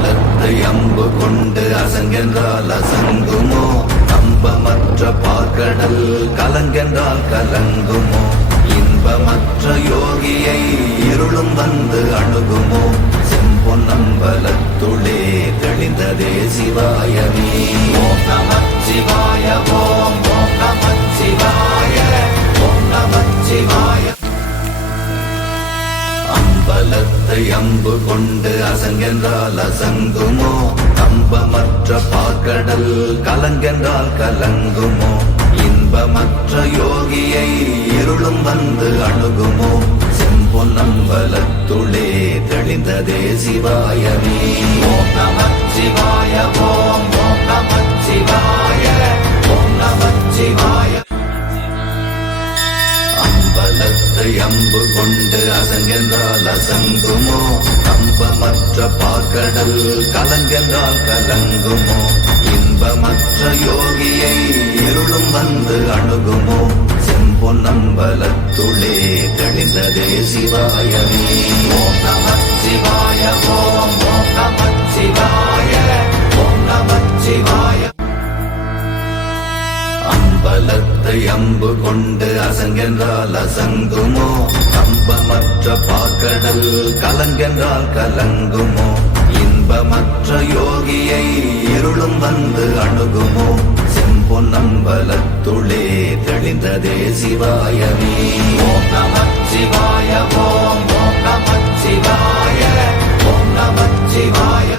அம்பலத்தை அம்பு கொண்டு அசங்கென்றால் அசங்குமோ நம்பமற்ற பார்க்கடல் கலங்கென்றால் கலங்குமோ இன்பமற்ற யோகியை இருளும் வந்து அணுகுமோ செம்பொன்னம்பலத்துளே தெளிந்ததே சிவாயமே ஓம் நமச்சிவாய ஓம் ஓம் நமச்சிவாய ஓம் நமச்சிவாய அம்பலத்தை அம்பு கொண்டு அசங்கென்றால் அசங்குமோ நம்பமற்ற பார்க்கடல் கலங்கென்றால் கலங்குமோ இன்பமற்ற யோகியை இருளும் வந்து அணுகுமோ செம்பொன்னம்பலத்துளே தெளிந்ததே சிவாயமே ஓம் நமச்சிவாய ஓம் ஓம் நமச்சிவாய ஓம் நமச்சிவாய அம்பலத்தை அம்பு கொண்டு அசங்கென்றால் அசங்குமோ நம்பமற்ற பார்க்கடல் கலங்கென்றால் கலங்குமோ இன்பமற்ற யோகியை இருளும் வந்து அணுகுமோ செம்பொன்னம்பலத்துளே தெளிந்ததே சிவாயமே ஓம் நமச்சிவாய ஓம் ஓம் நமச்சிவாய ஓம் நமச்சிவாய அம்பலத்தை அம்பு கொண்டு அசங்கென்றால் அசங்குமோ நம்பமற்ற பார்க்கடல் கலங்கென்றால் கலங்குமோ இன்பமற்ற யோகியை இருளும் வந்து அணுகுமோ செம்பொன்னம்பலத்துளே தெளிந்ததே சிவாயமே ஓம் நமச்சிவாய ஓம் ஓம் நமச்சிவாய ஓம் நமச்சிவாய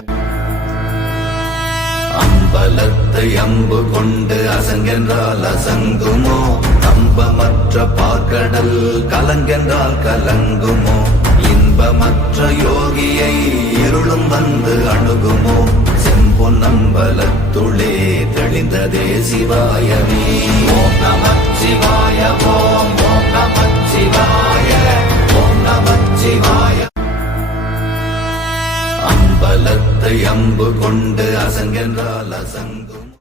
அம்பலத்தை அம்பு கொண்டு அசங்கென்றால் அசங்குமோ நம்பமற்ற பார்க்கடல் கலங்கென்றால் கலங்குமோ இன்பமற்ற யோகியை இருளும் வந்து அணுகுமோ செம்பொன்னம்பலத்துளே தெளிந்ததே சிவாயமே ஓம் நமச்சிவாய ஓம் ஓம் நமச்சிவாய ஓம் நமச்சிவாய அம்பலத்தை அம்பு கொண்டு அசங்கென்றால் அசங்கு